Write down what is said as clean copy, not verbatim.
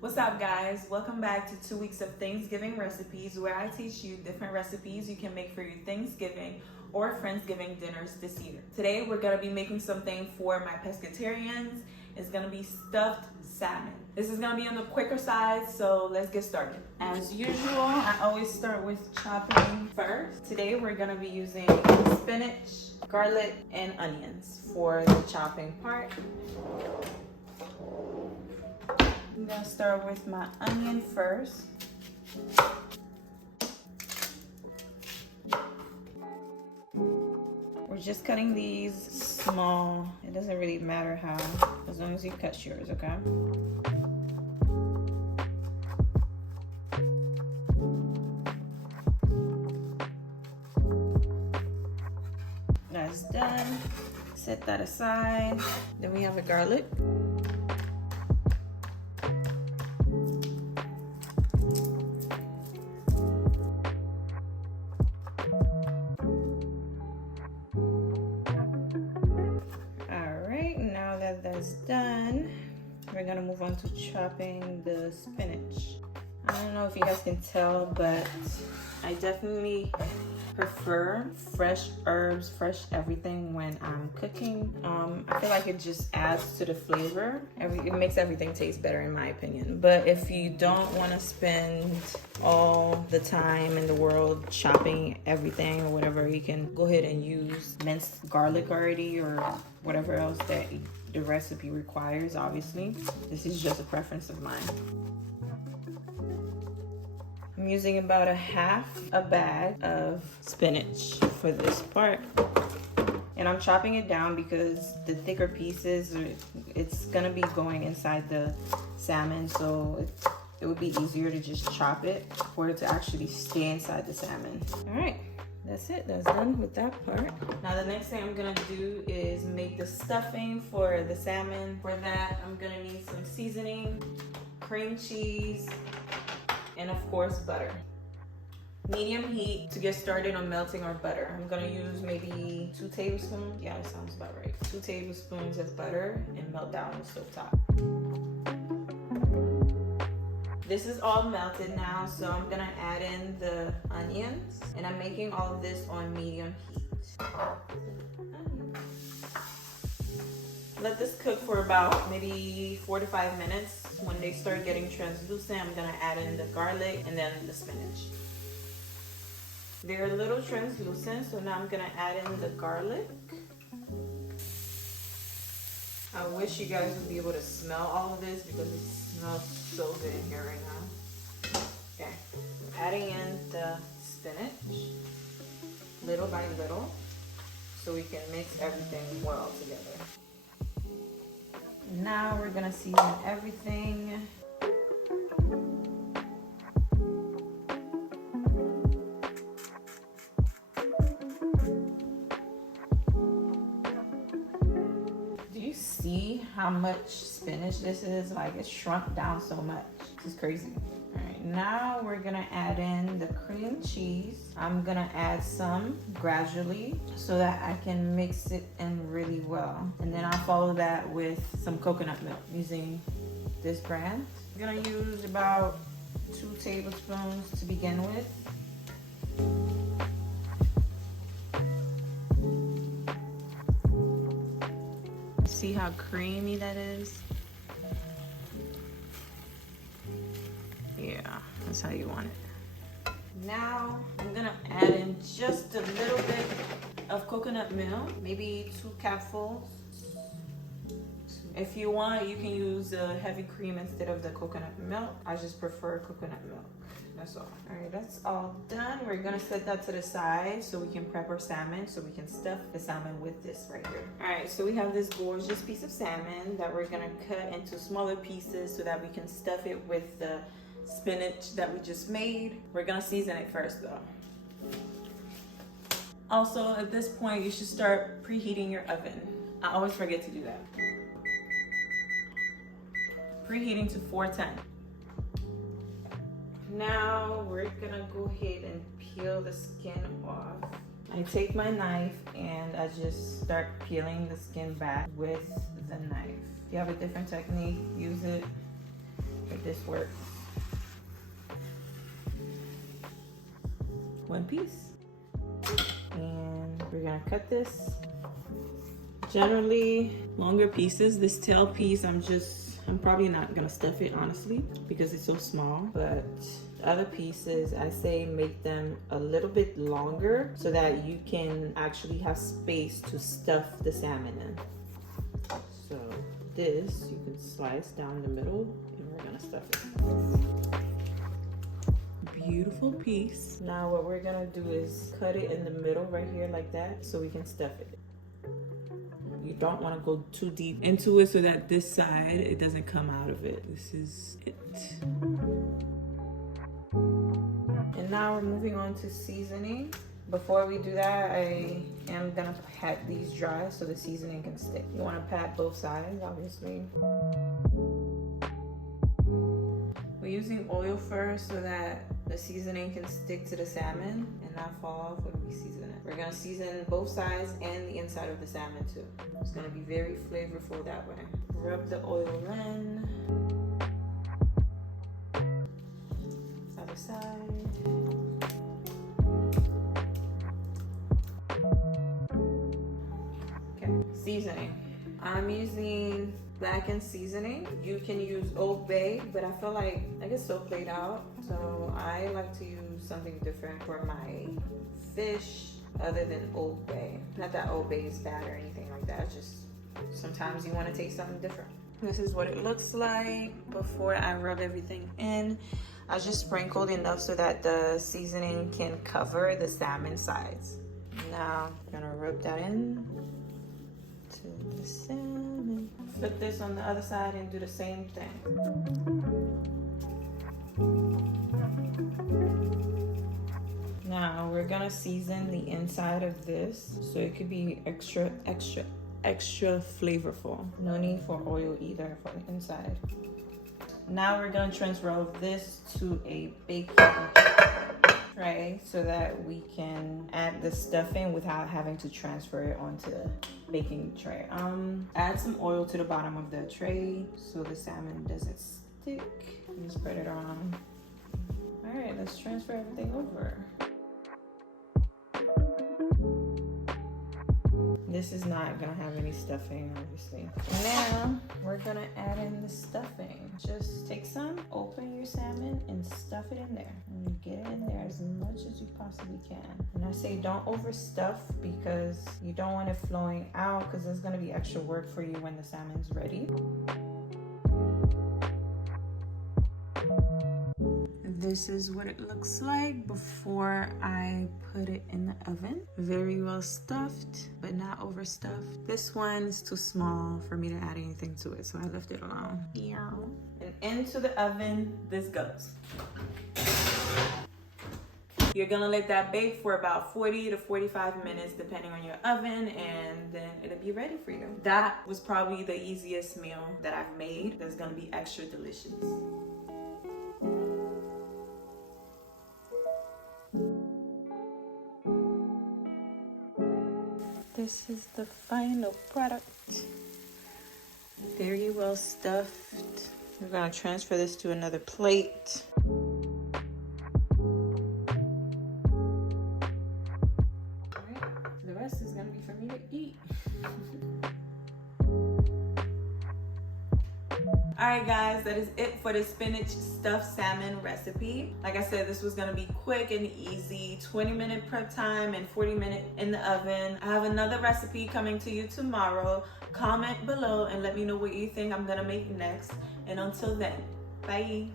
What's up, guys? Welcome back to 2 weeks of Thanksgiving recipes, where I teach you different recipes you can make for your Thanksgiving or Friendsgiving dinners this year. Today we're gonna be making something for my pescatarians. It's gonna be stuffed salmon. This is gonna be on the quicker side, so let's get started. As usual, I always start with chopping first. Today we're gonna be using spinach, garlic, and onions for the chopping part. I'm gonna start with my onion first. We're just cutting these small. It doesn't really matter how, as long as you cut yours, okay? That's done. Set that aside. Then we have a garlic. That's done. We're gonna move on to chopping the spinach. I don't know if you guys can tell, but I definitely prefer fresh herbs, fresh everything when I'm cooking. I feel like it just adds to the flavor. It makes everything taste better in my opinion. But if you don't want to spend all the time in the world chopping everything or whatever, you can go ahead and use minced garlic already or whatever else that the recipe requires. Obviously, this is just a preference of mine. I'm using about half a bag of spinach for this part. And I'm chopping it down because the thicker pieces, it's gonna be going inside the salmon, so it would be easier to just chop it for it to actually stay inside the salmon. All right, that's it, that's done with that part. Now the next thing I'm gonna do is make the stuffing for the salmon. For that, I'm gonna need some seasoning, cream cheese, and of course butter. Medium heat to get started on melting our butter. I'm gonna use maybe 2 tablespoons. Yeah, that sounds about right. 2 tablespoons of butter and melt down the stovetop. This is all melted now, so I'm gonna add in the onions, and I'm making all of this on medium heat. Let this cook for about maybe 4 to 5 minutes. When they start getting translucent, I'm gonna add in the garlic and then the spinach. They're a little translucent, so now I'm gonna add in the garlic. I wish you guys would be able to smell all of this because it smells so good in here right now. Okay, adding in the spinach, little by little, so we can mix everything well together. Now we're gonna season everything. Do you see how much spinach this is? Like, it's shrunk down so much. This is crazy. All right, now we're gonna add in the cream cheese. I'm gonna add some gradually so that I can mix it in really well. And then I'll follow that with some coconut milk using this brand. I'm gonna use about 2 tablespoons to begin with. See how creamy that is? Yeah, that's how you want it. Now I'm gonna add in just a little bit of coconut milk, maybe 2 cupfuls. If you want, you can use heavy cream instead of the coconut milk. I just prefer coconut milk. That's all. All right, that's all done. We're gonna set that to the side so we can prep our salmon, so we can stuff the salmon with this right here. All right, so we have this gorgeous piece of salmon that we're gonna cut into smaller pieces so that we can stuff it with the spinach that we just made. We're gonna season it first though. Also, at this point, you should start preheating your oven. I always forget to do that. Preheating to 410. Now we're gonna go ahead and peel the skin off. I take my knife and I just start peeling the skin back with the knife. If you have a different technique, use it. But if this works. One piece. And we're gonna cut this. Generally, longer pieces. This tail piece, I'm probably not gonna stuff it, honestly, because it's so small. But the other pieces, I say make them a little bit longer so that you can actually have space to stuff the salmon in. So this, you can slice down the middle and we're gonna stuff it. Beautiful piece. Now what we're gonna do is cut it in the middle right here like that so we can stuff it. You don't want to go too deep into it so that this side, it doesn't come out of it. This is it. And now we're moving on to seasoning. Before we do that, I am gonna pat these dry so the seasoning can stick. You want to pat both sides, obviously. We're using oil first so that the seasoning can stick to the salmon and not fall off when we season it. We're gonna season both sides and the inside of the salmon too. It's gonna be very flavorful that way. Rub the oil in. Other side. Okay, seasoning. I'm using blackened seasoning. You can use Old Bay, but I feel like I get so played out. So I like to use something different for my fish other than Old Bay. Not that Old Bay is bad or anything like that. Just sometimes you want to taste something different. This is what it looks like before I rub everything in. I just sprinkled enough so that the seasoning can cover the salmon sides. Now I'm gonna rub that in to the salmon. Flip this on the other side and do the same thing. Now we're gonna season the inside of this so it could be extra flavorful. No need for oil either for the inside. Now we're gonna transfer this to a baking tray so that we can add the stuffing without having to transfer it onto the baking tray. Add some oil to the bottom of the tray so the salmon doesn't stick. And spread it around. All right, let's transfer everything over. This is not gonna have any stuffing, obviously. Now, we're gonna add in the stuffing. Just take some, open your salmon, and stuff it in there. And get it in there as much as you possibly can. And I say don't overstuff because you don't want it flowing out because there's gonna be extra work for you when the salmon's ready. This is what it looks like before I put it in the oven. Very well stuffed, but not overstuffed. This one is too small for me to add anything to it, so I left it alone. Yeah. And into the oven this goes. You're gonna let that bake for about 40 to 45 minutes depending on your oven, and then it'll be ready for you. That was probably the easiest meal that I've made that's gonna be extra delicious. This is the final product. Very well stuffed. We're gonna transfer this to another plate. All right, the rest is gonna be for me to eat. Alright guys, that is it for the spinach stuffed salmon recipe. Like I said, this was gonna be quick and easy, 20-minute prep time and 40-minute in the oven. I have another recipe coming to you tomorrow. Comment below and let me know what you think I'm gonna make next. And until then, bye.